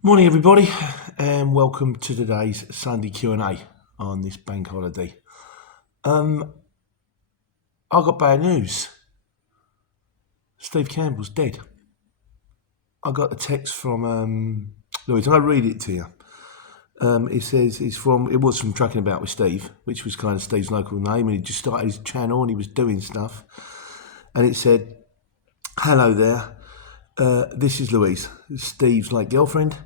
Morning, everybody, and welcome to today's Sunday Q&A on this bank holiday. I got bad news. Steve Campbell's dead. I got a text from Louise, and I read it to you. It says it was from Trucking About with Steve, which was kind of Steve's local name, and he just started his channel and he was doing stuff. And it said, "Hello there, this is Louise, Steve's late girlfriend.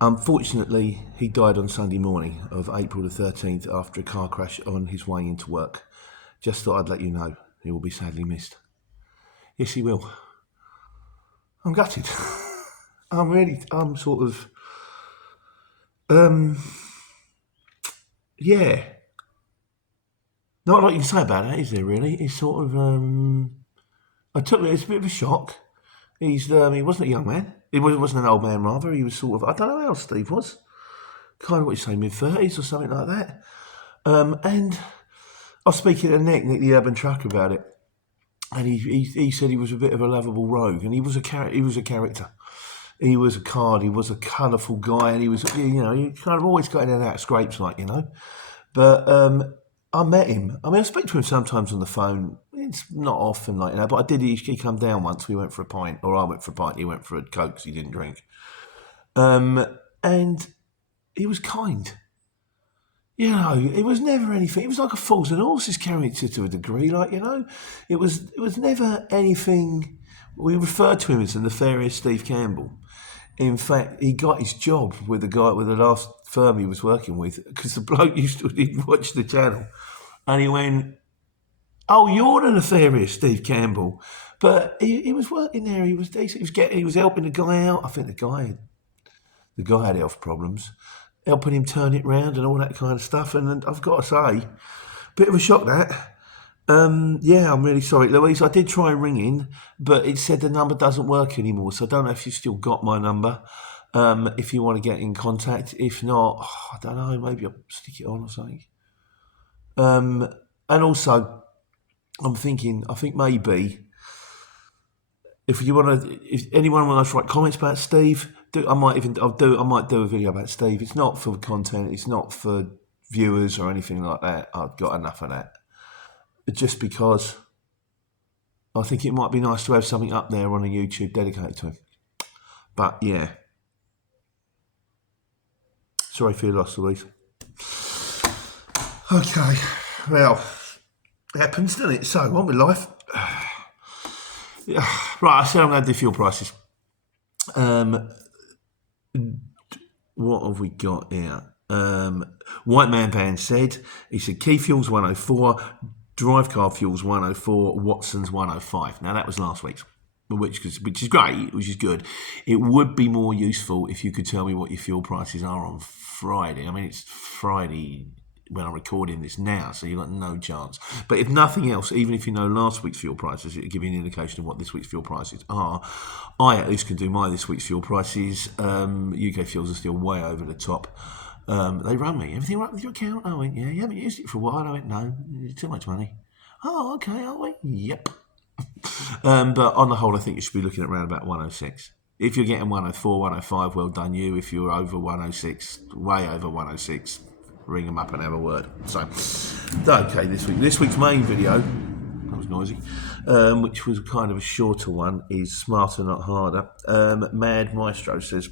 Unfortunately, he died on Sunday morning of April the 13th after a car crash on his way into work. Just thought I'd let you know he will be sadly missed." Yes, he will. I'm gutted. I'm sort of, yeah. Not a lot you can say about that, is there really? It's sort of, it's a bit of a shock. He wasn't a young man. He wasn't an old man, rather. He was sort of, I don't know how old Steve was. Kind of what you say, mid-30s or something like that. And I was speaking to Nick the urban trucker, about it, and he said he was a bit of a lovable rogue, and he was a character. He was a card. He was a colourful guy, and he kind of always got in and out of scrapes, But I met him. I speak to him sometimes on the phone. It's not often, but I did. He come down once. We went for a pint, or I went for a pint. He went for a Coke because he didn't drink. And he was kind. It was never anything. It was like a Fools and Horses character to a degree, It was never anything. We referred to him as the nefarious Steve Campbell. In fact, he got his job with the last firm he was working with, because the bloke he'd watch the channel, and he went, "Oh, you're the nefarious Steve Campbell." But he was working there. He was decent. He was helping the guy out. I think the guy had health problems, helping him turn it round and all that kind of stuff. And I've got to say, bit of a shock that. I'm really sorry, Louise. I did try ringing, but it said the number doesn't work anymore. So I don't know if you've still got my number. If you want to get in contact. If not, I don't know, maybe I'll stick it on or something. And also, I think maybe if anyone wants to write comments about Steve, I might do a video about Steve. It's not for content. It's not for viewers or anything like that. I've got enough of that. Just because I think it might be nice to have something up there on a YouTube dedicated to him. But yeah. Sorry for your loss, Louise. Okay. Well, it happens, doesn't it? So, on with life. Right, I said I'm going to do fuel prices. What have we got here? White Man Band said, key fuels 104, drive car fuels 104, Watson's 105. Now that was last week's, which is great, which is good. It would be more useful if you could tell me what your fuel prices are on Friday. It's Friday when I'm recording this now, so you've got no chance. But if nothing else, even if you know last week's fuel prices, it'll give you an indication of what this week's fuel prices are. I at least can do my this week's fuel prices. UK fuels are still way over the top. They rang me. "Everything right with your account?" I went, "Yeah, you haven't used it for a while." I went, "No, too much money." "Oh, okay." I went, "Yep." But on the whole, I think you should be looking at around about 106. If you're getting 104, 105, well done you. If you're over 106, way over 106, ring them up and have a word. So, okay, this week's main video, that was noisy, which was kind of a shorter one, is Smarter Not Harder. Mad Maestro says,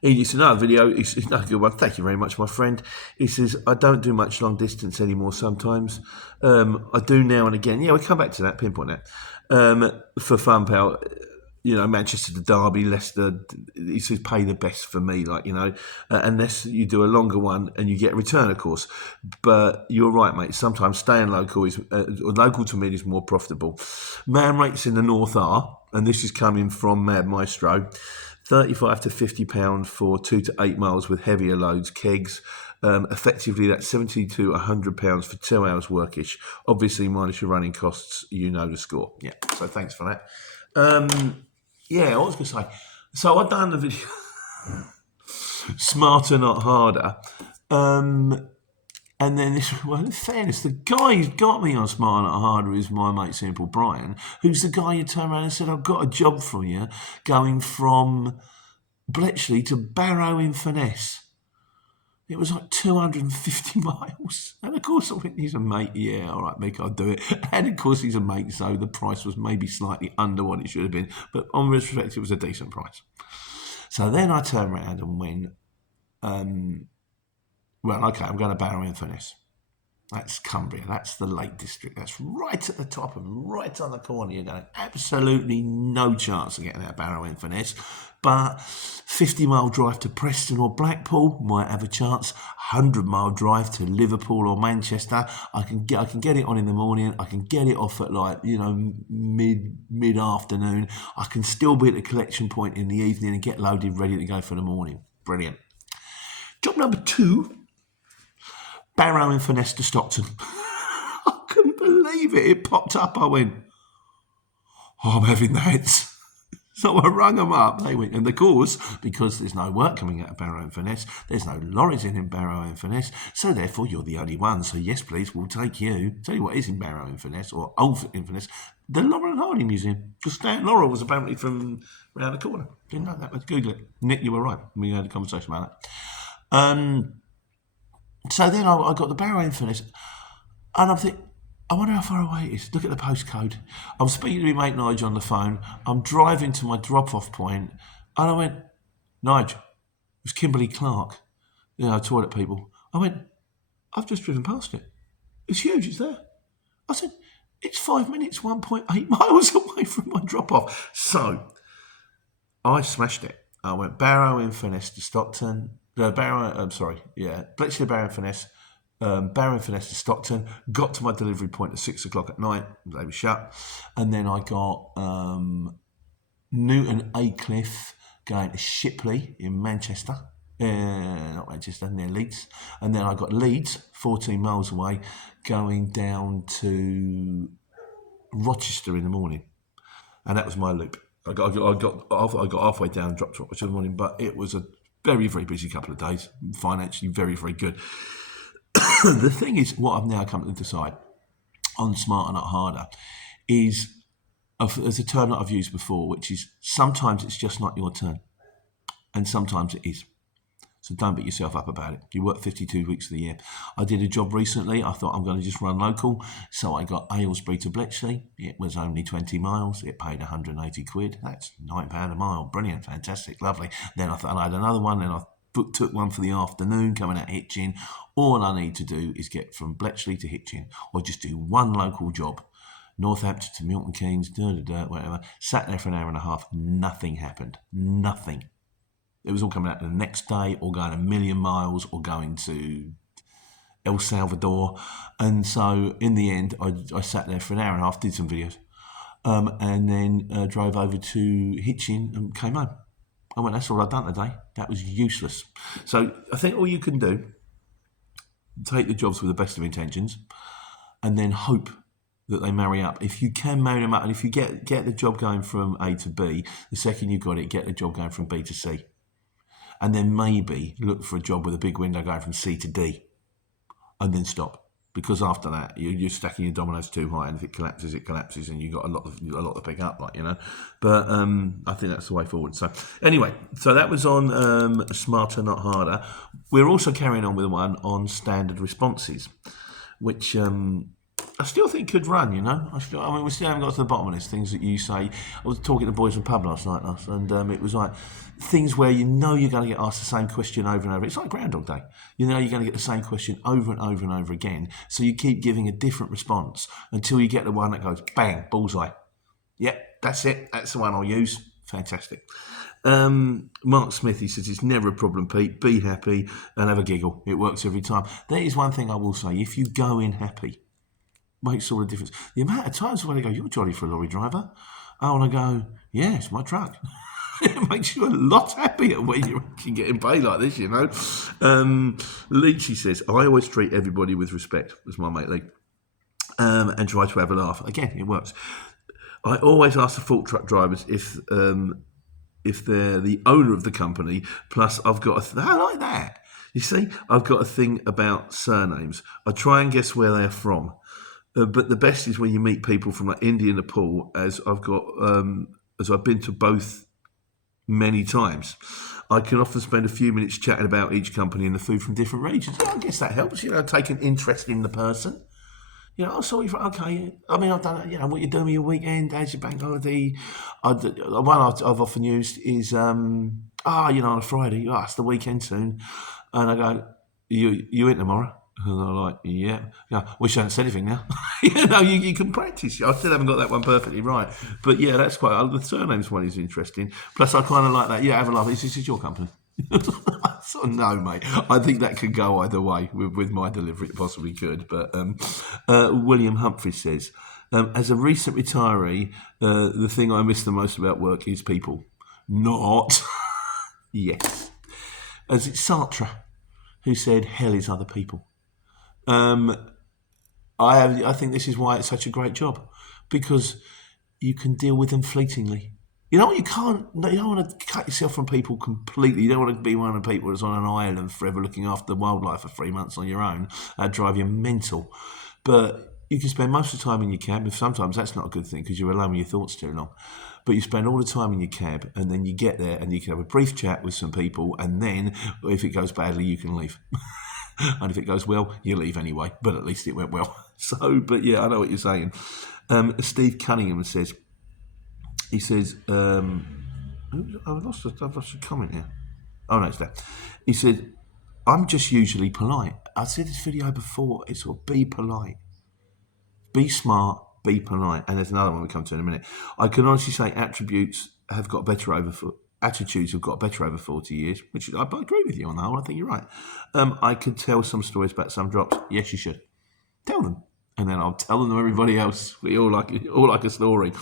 it's another video. It's another good one. Thank you very much, my friend. He says, "I don't do much long distance anymore sometimes. I do now and again." Yeah, we'll come back to that, pinpoint that. For fun, pal. Manchester to Derby, Leicester, he says pay the best for me, unless you do a longer one and you get a return, of course. But you're right, mate. Sometimes staying local local to me is more profitable. Man rates in the north are, and this is coming from Mad Maestro, £35 to £50 for 2 to 8 miles with heavier loads, kegs. Effectively, that's £70 to £100 for 2 hours workish. Obviously, minus your running costs, you know the score. Yeah, so thanks for that. I was going to say, so I've done the video Smarter Not Harder, and then in fairness, the guy who's got me on Smarter Not Harder is my mate Simple Brian, who's the guy who turned around and said, "I've got a job for you going from Bletchley to Barrow-in-Furness. It was like 250 miles. And of course I went, he's a mate. Yeah, all right, Mick, I'll do it. And of course he's a mate, so the price was maybe slightly under what it should have been. But on retrospect, it was a decent price. So then I turned around and went, well, okay, I'm going to Barrow-in-Furness. That's Cumbria. That's the Lake District. That's right at the top and right on the corner. You're going absolutely no chance of getting out of Barrow-in-Furness. But 50-mile drive to Preston or Blackpool might have a chance. 100-mile drive to Liverpool or Manchester. I can get it on in the morning. I can get it off at mid afternoon. I can still be at the collection point in the evening and get loaded, ready to go for the morning. Brilliant. Job number 2. Barrow-in-Furness to Stockton. I couldn't believe it. It popped up. I went, I'm having that. So I rung them up. They went, and of course, because there's no work coming out of Barrow-in-Furness, there's no lorries in Barrow-in-Furness, so therefore you're the only one. So yes, please, we'll take you. Tell you what is in Barrow-in-Furness, or Old Inverness, the Laurel and Hardy Museum. Because Stan Laurel was apparently from around the corner. Didn't know that. Let's Google it. Nick, you were right. We had a conversation about that. So then I got the Barrow-in-Furness, and I'm thinking, I wonder how far away it is. Look at the postcode. I'm speaking to my mate Nigel on the phone. I'm driving to my drop-off point, and I went, Nigel, it was Kimberly Clark, toilet people. I went, I've just driven past it. It's huge, it's there. I said, it's 5 minutes, 1.8 miles away from my drop-off. So I smashed it. I went Barrow-in-Furness to Stockton. Bletchley Barrow-in-Furness. Barrow-in-Furness to Stockton. Got to my delivery point at 6 o'clock at night. They were shut. And then I got Newton Aycliffe going to Shipley in Manchester. Not Manchester, near Leeds. And then I got Leeds, 14 miles away, going down to Rochester in the morning. And that was my loop. I got halfway down and dropped to Rochester in the morning, but it was a very, very busy couple of days. Financially, very, very good. The thing is, what I've now come to decide on Smarter Not Harder is, there's a term that I've used before, which is sometimes it's just not your turn, and sometimes it is. So don't beat yourself up about it. You work 52 weeks of the year. I did a job recently. I thought I'm going to just run local. So I got Aylesbury to Bletchley. It was only 20 miles. It paid 180 quid. That's £9 a mile. Brilliant. Fantastic. Lovely. Then I thought I had another one. Then I took one for the afternoon coming out Hitchin. All I need to do is get from Bletchley to Hitchin, or just do one local job. Northampton to Milton Keynes, whatever. Sat there for an hour and a half. Nothing happened. Nothing. It was all coming out the next day, or going a million miles, or going to El Salvador. And so in the end, I sat there for an hour and a half, did some videos, and then drove over to Hitchin and came home. I went, that's all I've done today. That was useless. So I think all you can do, take the jobs with the best of intentions, and then hope that they marry up. If you can marry them up, and if you get the job going from A to B, the second you've got it, get the job going from B to C. And then maybe look for a job with a big window going from C to D, and then stop. Because after that, you're stacking your dominoes too high, and if it collapses, and you've got a lot to pick up, But I think that's the way forward. So anyway, so that was on Smarter Not Harder. We're also carrying on with one on standard responses, which I still think could run, we still haven't got to the bottom of this. Things that you say. I was talking to boys from pub last night, and it was like things where you're going to get asked the same question over and over. It's like Groundhog Day. You're going to get the same question over and over and over again. So you keep giving a different response until you get the one that goes, bang, bullseye. Yep, that's it. That's the one I'll use. Fantastic. Mark Smith, he says, it's never a problem, Pete. Be happy and have a giggle. It works every time. That is one thing I will say. If you go in happy, makes all the difference. The amount of times when they go, you're jolly for a lorry driver. I want to go, yeah, it's my truck. It makes you a lot happier when you're getting paid like this, Leach, he says, I always treat everybody with respect. That's my mate Lee. And try to have a laugh. Again, it works. I always ask the fork truck drivers if they're the owner of the company, plus I've got I like that. You see, I've got a thing about surnames. I try and guess where they are from. But the best is when you meet people from like India and Nepal, as I've been to both many times. I can often spend a few minutes chatting about each company and the food from different regions. Yeah, I guess that helps, take an interest in the person. I saw you for, okay. I mean, I've done, what you're doing with your weekend, how's your bank holiday? One I've often used is, on a Friday, it's the weekend soon. And I go, you in tomorrow? And they're like, yeah. Wish I hadn't said anything now. You can practice. I still haven't got that one perfectly right. But yeah, that's quite, the surnames one is interesting. Plus, I kind of like that. Yeah, have a laugh. This is your company. So, no, mate. I think that could go either way with my delivery. It possibly could. But William Humphrey says, as a recent retiree, the thing I miss the most about work is people. Not. Yes. As it's Sartre who said, hell is other people. I think this is why it's such a great job, because you can deal with them fleetingly. You don't want to cut yourself from people completely. You don't want to be one of the people that's on an island forever looking after the wildlife for 3 months on your own. That'd drive you mental. But you can spend most of the time in your cab. If sometimes that's not a good thing because you're alone with your thoughts too long. But you spend all the time in your cab, and then you get there and you can have a brief chat with some people, and then if it goes badly, you can leave. And if it goes well, you leave anyway. But at least it went well. But yeah, I know what you're saying. Steve Cunningham says, I've lost a comment here. Oh, no, it's there. He said, I'm just usually polite. I said this video before. It's sort of be polite. Be smart, be polite. And there's another one we come to in a minute. I can honestly say attitudes have got better over 40 years, which I agree with you on that one. I think you're right. I could tell some stories about some drops. Yes, you should. Tell them. And then I'll tell them to everybody else. We all like a story.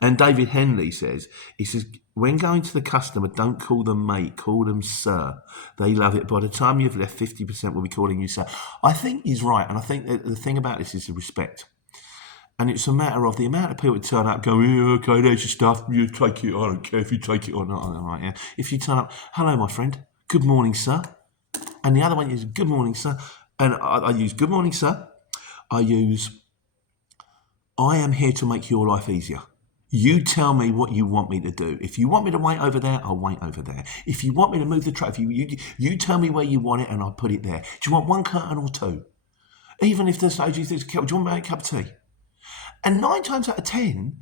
And David Henley says, when going to the customer, don't call them mate, call them sir. They love it. By the time you've left, 50% will be calling you sir. I think he's right. And I think that the thing about this is the respect. And it's a matter of the amount of people that turn up, go, yeah, okay, there's your stuff, you take it, I don't care if you take it or not. Right, yeah. If you turn up, hello, my friend, good morning, sir. And the other one is, good morning, sir. And I use good morning, sir. I am here to make your life easier. You tell me what you want me to do. If you want me to wait over there, I'll wait over there. If you want me to move the tray, you tell me where you want it and I'll put it there. Do you want one curtain or two? Even if there's do you want me to make a cup of tea? And 9 times out of 10,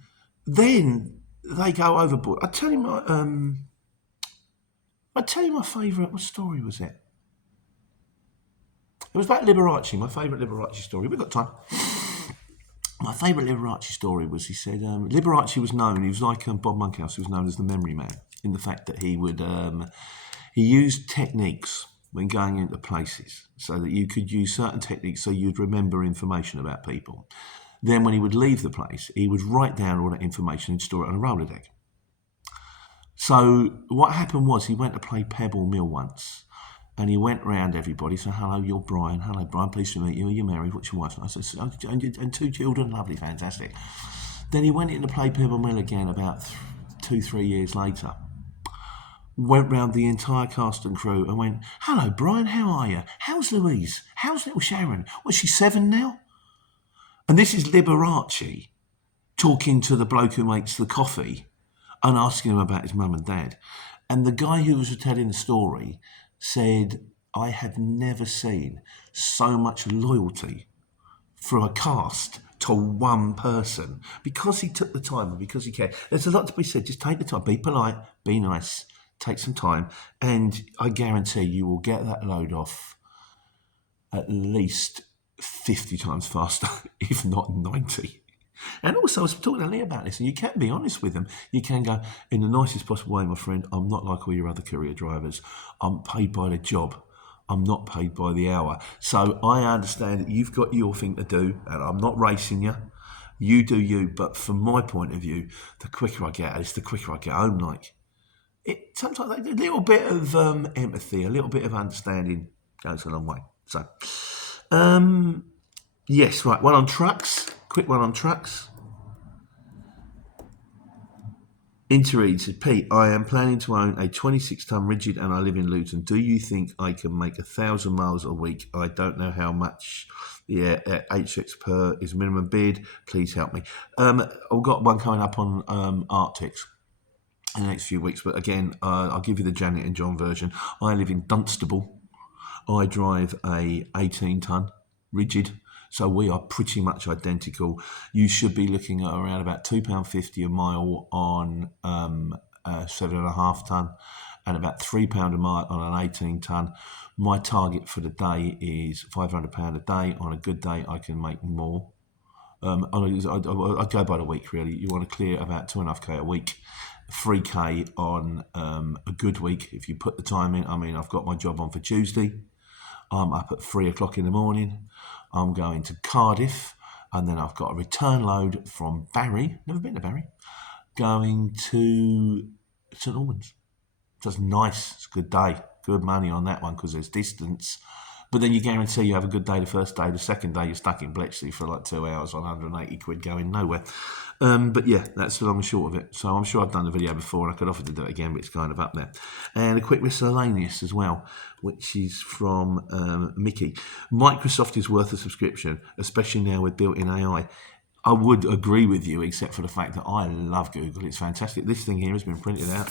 then they go overboard. I tell you my favourite. What story was it? It was about Liberace. My favourite Liberace story. We've got time. My favourite Liberace story was, he said, Liberace was known. He was like Bob Monkhouse. He was known as the memory man in the fact that he would he used techniques when going into places so that you could use certain techniques so you'd remember information about people. Then when he would leave the place, he would write down all that information and store it on a roller deck. So what happened was he went to play Pebble Mill once, and he went round everybody, said, hello, you're Brian. Hello, Brian, pleased to meet you. Are you married? What's your wife? And I said, and 2 children? Lovely, fantastic. Then he went in to play Pebble Mill again about 2-3 years later. Went round the entire cast and crew and went, hello, Brian, how are you? How's Louise? How's little Sharon? Was she 7 now? And this is Liberace talking to the bloke who makes the coffee and asking him about his mum and dad. And the guy who was telling the story said, I had never seen so much loyalty for a cast to one person, because he took the time and because he cared. There's a lot to be said. Just take the time, be polite, be nice, take some time, and I guarantee you will get that load off at least 50 times faster, if not 90. And also, I was talking to Lee about this, and you can be honest with them. You can go, in the nicest possible way, my friend, I'm not like all your other courier drivers. I'm paid by the job. I'm not paid by the hour. So I understand that you've got your thing to do, and I'm not racing you. You do you. But from my point of view, the quicker I get at this, the quicker I get home. Like, sometimes a little bit of empathy, a little bit of understanding goes a long way. So, yes, right. One on trucks. Quick one on trucks. Interread said, Pete, I am planning to own a 26-ton rigid and I live in Luton. Do you think I can make 1,000 miles a week? I don't know how much the HX per is minimum bid. Please help me. I've got one coming up on Arctics. in the next few weeks. But again, I'll give you the Janet and John version. I live in Dunstable. I drive a 18-ton rigid, so we are pretty much identical. You should be looking at around about £2.50 a mile on a 7.5 ton, and about £3 a mile on an 18-ton. My target for the day is £500 a day. On a good day, I can make more. I'd go by the week, really. You want to clear about 2.5k a week, 3k on a good week if you put the time in. I mean, I've got my job on for Tuesday. I'm up at 3 o'clock in the morning. I'm going to Cardiff, and then I've got a return load from Barry. Never been to Barry. Going to St Albans. Just nice. It's a good day. Good money on that one because there's distance. But then you guarantee you have a good day the first day. The second day you're stuck in Bletchley for like 2 hours on 180 quid going nowhere. But yeah, that's the long and short of it. So I'm sure I've done the video before and I could offer to do it again, but it's kind of up there. And a quick miscellaneous as well, which is from Mickey. Microsoft is worth a subscription, especially now with built-in AI. I would agree with you, except for the fact that I love Google. It's fantastic. This thing here has been printed out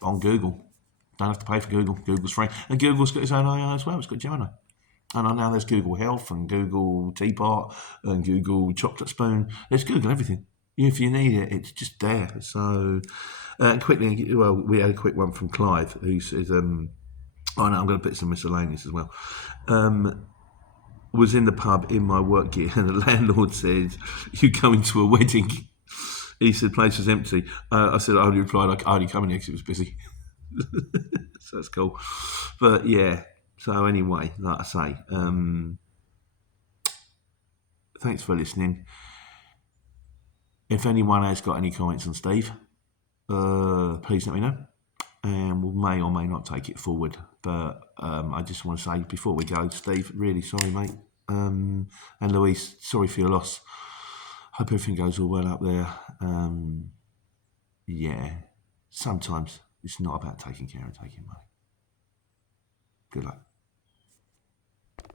on Google. Don't have to pay for Google. Google's free. And Google's got its own AI as well. It's got Gemini. And now there's Google Health and Google Teapot and Google Chocolate Spoon. There's Google everything. If you need it, it's just there. So, quickly, well, we had a quick one from Clive, who says, oh no, I'm going to put some miscellaneous as well. Was in the pub in my work gear, and the landlord said, "You going to a wedding?" He said, "Place was empty." I said, I only replied, "I only come in here because it was busy." So that's cool. But yeah, so anyway, like I say, thanks for listening. If anyone has got any comments on Steve, please let me know, and we may or may not take it forward. But I just want to say before we go, Steve, really sorry, mate. And Louise, sorry for your loss. Hope everything goes all well up there. Yeah, sometimes it's not about taking care and taking money. Good luck.